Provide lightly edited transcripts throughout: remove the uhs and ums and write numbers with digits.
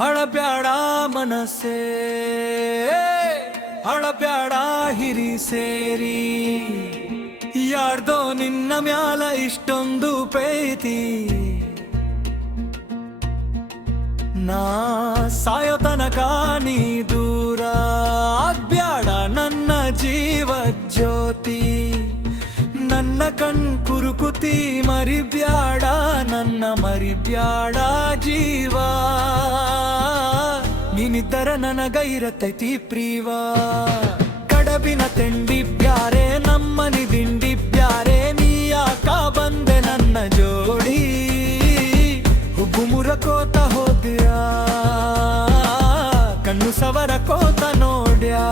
ಅಳಬ್ಯಾಡ ಮನಸ್ಸೇ ಅಳಬ್ಯಾಡ ಹಿರಿ ಸೇರಿ ಯಾರ್ದೋ ನಿನ್ನ ಮ್ಯಾಲ ಇಷ್ಟೊಂದು ಪ್ರೀತಿ ನಾ ಸಾಯೋ ತನಕ ನೀ ದೂರ ಆಗ್ಬ್ಯಾಡ ನನ್ನ ಜೀವ ಜ್ಯೋತಿ ನನ್ನ ಕಣ್ ಕುರುಕುತಿ ಮರಿಬ್ಯಾಡ ನನ್ನ ಮರಿಬ್ಯಾಡ ಜೀವ ನೀನಿದ್ದರ ನನಗೈರತೈತಿ ಪ್ರೀವ ಕಡಬಿನ ತೆಂಡಿ ಬ್ಯಾರೆ ನಮ್ಮನಿ ದಿಂಡಿ ಬ್ಯಾರೆ ನೀ ಯಾಕ ಬಂದೆ ನನ್ನ ಜೋಡಿ ಹುಬ್ಬು ಮುರಕೋತ ಹೋದ್ಯಾ ಕಣ್ಣು ಸವರ ಕೋತ ನೋಡ್ಯಾ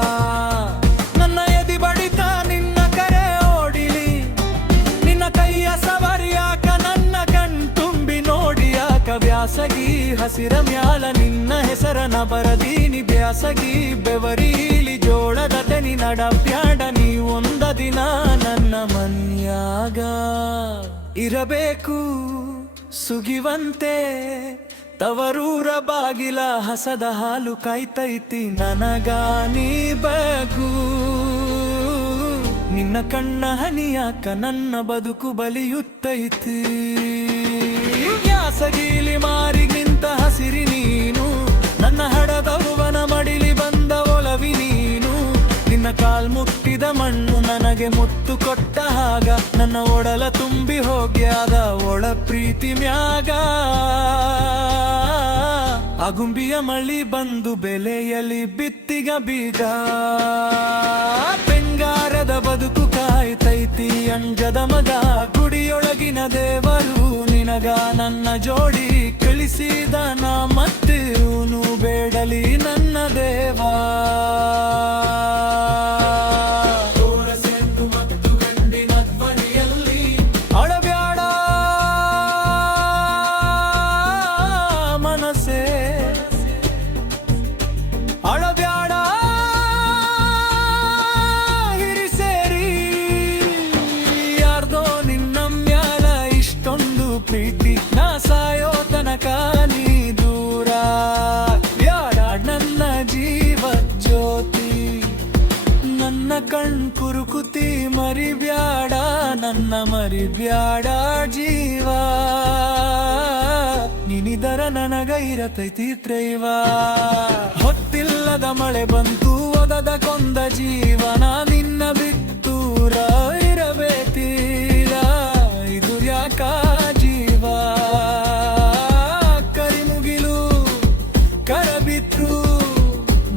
ನನ್ನ ಎದಿ ಬಡಿತ ನಿನ್ನ ಕರೆ ಓಡಿಲಿ ನಿನ್ನ ಕೈಯ ಸವರ್ಯಾಕ ನನ್ನ ಕಣ್ ತುಂಬಿ ನೋಡಿಯಾಕ ಬ್ಯಾಸಗಿ ಹಸಿರ ಮ್ಯಾಲ ನಿನ್ನ ಹೆಸರನ ಬರದೀನಿ ಬ್ಯಾಸಗಿ ಬೆವರೀಲಿ ಜೋಳದ ತೆನಿ ನಡಬ್ಯಾಡ ನೀ ಒಂದ ದಿನ ನನ್ನ ಮನ್ಯಾಗ ಇರಬೇಕು ಸುಗಿವಂತೆ ತವರೂರ ಬಾಗಿಲ ಹಸದ ಹಾಲು ಕಾಯ್ತೈತಿ ನನಗ ನೀ ಬೇಕು ನಿನ್ನ ಕಣ್ಣ ಹನಿಯಾಕ ನನ್ನ ಬದುಕು ಬಲಿಯುತ್ತೈತಿ ಯಾಸಗೀಲಿ ಮಾರಿ ನಿಂತ ಹಸಿರಿ ನೀನು ನನ್ನ ಹಡದವನ ಮಡಿಲಿ ಬಂದ ಒಲವಿ ನೀನು ನಿನ್ನ ಕಾಲ್ ಮುಟ್ಟಿದ ಮಣ್ಣು ನನಗೆ ಮುತ್ತು ಕೊಟ್ಟ ಹಾಗ ನನ್ನ ಒಡಲ ತುಂಬಿ ಹೋಗ್ಯಾದ ಒಳ ಪ್ರೀತಿ ಮ್ಯಾಗ ಅಗುಂಬಿಯ ಮಳಿ ಬಂದು ಬೆಲೆಯಲ್ಲಿ ಬಿತ್ತಿಗ ಬೀಜ ಬೆಂಗಾರದ ಬದುಕು ಕಾಯ್ತೈತಿ ಅಂಜದ ಮಗ ಗುಡಿಯೊಳಗಿನ ದೇವರು ನಿನಗ ನನ್ನ ಜೋಡಿ ಕಳಿಸಿದ ನಾ ಮತ್ತೇನು ಬೇಡಲಿ ನನ್ನ ದೇವಾ ಅಳಬ್ಯಾಡ ಹಿರಿ ಸೇರಿ ಯಾರ್ದೋ ನಿನ್ನ ಮ್ಯಾಲ ಇಷ್ಟೊಂದು ಪ್ರೀತಿ ನಾ ಸಾಯೋ ತನಕ ನೀ ದೂರ ಬ್ಯಾಡ ನನ್ನ ಜೀವ ಜ್ಯೋತಿ ನನ್ನ ಕಣ್ ಕುರುಕುತಿ ಮರಿಬ್ಯಾಡ ನನ್ನ ಮರಿಬ್ಯಾಡ ಜೀವ ನೀನಿದರ ನನಗೈರತೈತಿ ತ್ರೈವ ಹೊತ್ತಿಲ್ಲದ ಮಳೆ ಬಂತು ಒದದ ಕೊಂದ ಜೀವನ ನಿನ್ನ ಬಿತ್ತೂರ ಇರಬೇಕೀರ ಇದು ಯಾಕ ಜೀವ ಕರಿಮುಗಿಲು ಕರಬಿಟ್ರು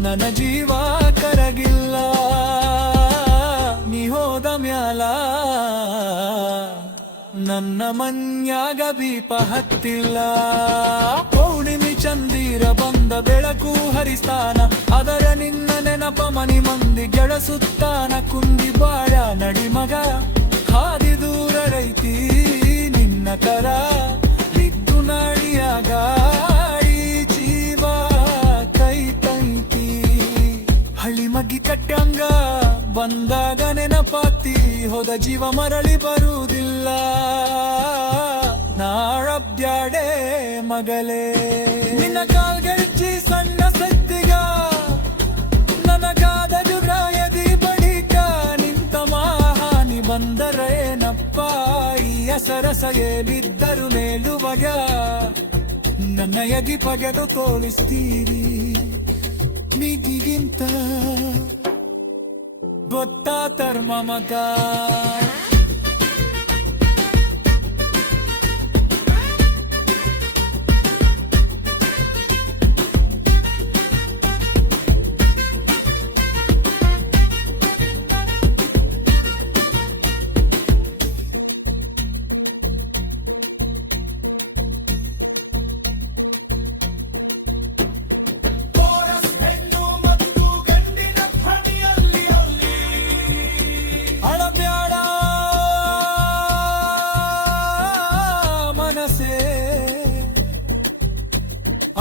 ನನ್ನ ಜೀವ ಕರಗಿಲ್ಲ ನೀ ಹೋದ ಮ್ಯಾಲ ನನ್ನ ಮನ್ಯಾಗ ದೀಪ ಹತ್ತಿಲ್ಲ ಪೌರ್ಣಿಮೆ ಚಂದಿರ ಬಂದ ಬೆಳಕು ಹರಿಸ್ತಾನ ಅದರ ನಿನ್ನ ನೆನಪ ಮನಿ ಮಂದಿ ಗೆಳಸುತ್ತಾನ ಕುಂದಿ ಬಾಳ ನಡಿಮಗ ಹಾದಿ ದೂರಡೈತಿ ನಿನ್ನ ಕರ ಬಿದ್ದು ನಾಡಿಯಾಗ ಜೀವ ಕೈತೈತಿ ಹಳ್ಳಿ ಮಗ್ಗಿ ಕಟ್ಟಂಗ ಬಂದಾಗ ನೆನಪಾತಿ ಹೋದ ಜೀವ ಮರಳಿ ಬರುವುದಿಲ್ಲ ನಾಳಬ್ಯಾಡೆ ಮಗಲೇ ನಿನ್ನ ಕಾಲ್ಗೆಜ್ಜಿ ಸಣ್ಣ ಸದ್ದಿಗ ನನಗಾದ ಜುಗ್ರಾಯದಿ ಬಳಿಕ ನಿಂತ ಮಾಹಾನಿ ಬಂದರೇನಪ್ಪ ಈ ಅಸರಸಗೆ ಬಿದ್ದರು ಮೇಲುವಾಗ ನನ್ನ ಎದಿ ಪಗೆದು ತೋರಿಸ್ತೀರಿ ಮಿಗಿಗಿಂತ ಗೊತ್ತಾ ತರ್ಮ ಮತ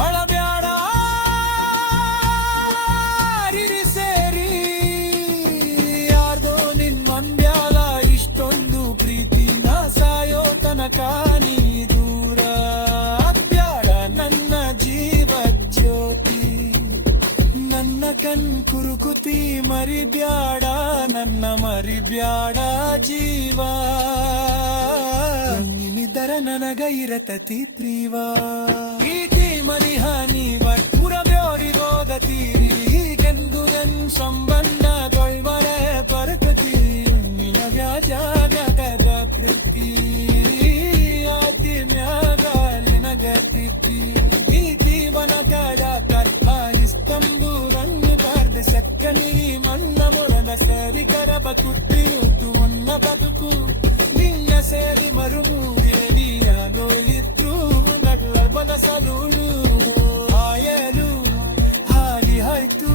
ಅಳಬ್ಯಾಡ ಹಿರಿ ಸೇರಿ ಯಾರ್ದೋ ನಿನ್ ಮಂದ್ಯಾಲ ಇಷ್ಟೊಂದು ಪ್ರೀತಿ ನಾ ಸಾಯೋ ತನಕ ನೀ ದೂರ ಬ್ಯಾಡ ನನ್ನ ಜೀವ ಜ್ಯೋತಿ ಕಣ್ ಕುರುಕುತಿ ಮರಿಬ್ಯಾಡ ನನ್ನ ಮರಿಬ್ಯಾಡ ಜೀವ ನಿನ್ನಿದ್ದರ ನನಗ ಇರತತಿ ಪ್ರೀವ ಪ್ರೀತಿ ಮನಿ ಹಾನಿ ಪುರ ಬ್ಯೋರಿಗೋದ ತೀರಿ ಹೀಗೆಂದು ನನ್ ಸಂಬಂಧ ತೊಳ್ವರೆ ಪರಕತಿ ನಿನಗ ಜಾಗದ ಕೃತಿ ಆತಿ ಮ್ಯಾಗ ನಿನಗ ತಿಪ್ಪಿ ಈ ಜೀವನ ಕಾಡ ಕರ್ಪಾಲಿಸ್ತಂಬು ರಂಗು ಬಾರ್ದೆ ಸಕ್ಕನಿಗೆ ಮನ್ನ ಮೊರನ ಸೇರಿ ಕರಬ ಕುಟ್ಟಿರುತ್ತು ಮುನ್ನ ಬದುಕು ನಿನ್ನ ಸೇರಿ ಮರುಗು ದೇವಿಯಾಗೋ ಇದ್ರು ನಡ್ಲ ಮನಸಲೂಡು ಆಯಲು ಹಾಲಿ ಆಯ್ತು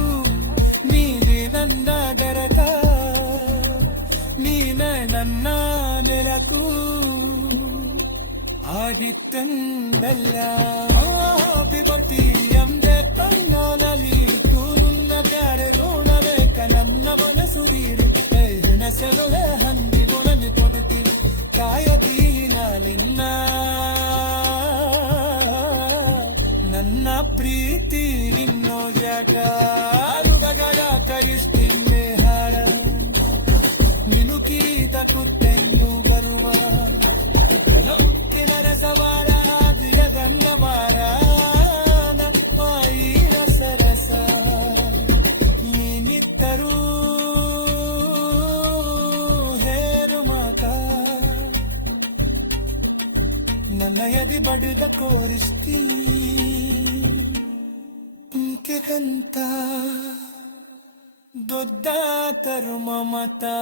ನೀನೆ ನನ್ನ ದರಕ ನೀನ ನನ್ನ ನೆಲಕು ಆದಿತ್ತಂದಲ್ಲ ಹಾಪಿ ಬರ್ತಿ ಎಂದೆ ಕಣ್ಣನಲ್ಲಿ ಕೂನುನ್ನ ಬ್ಯಾರೆ ನೋಡಬೇಕ ನನ್ನ ಮನಸ್ಸು ನೀರು ನೆಸಲೊಳೆ ಹಂದಿ ಗೊಡನೆ ಕೊಡುತ್ತಿ ಕಾಯತೀನ ನಿನ್ನ ನನ್ನ ಪ್ರೀತಿ ನಿನ್ನೋ ಜಾಗ ಅರುಗಗಳ ಕೈಸ್ತಿಂದೆ ಹಾಡ ನೀನು ಕಿರೀಟ ಕುತ್ತೆಂದು ಬರುವ ಉತ್ತಿನ ರಸವಾರ ದಿಯ ಗಂಧವಾರ ನಪ್ಪಾಯಿ ರಸ ನೀನಿತ್ತರೂ ಹೇರು ಮಾತ ನನ್ನ ಎದೆ ಬಡಿದ ಕೋರಿಸ್ತೀ ಕೆಂತ ದೊಡ್ಡ ತರು ಮಮತಾ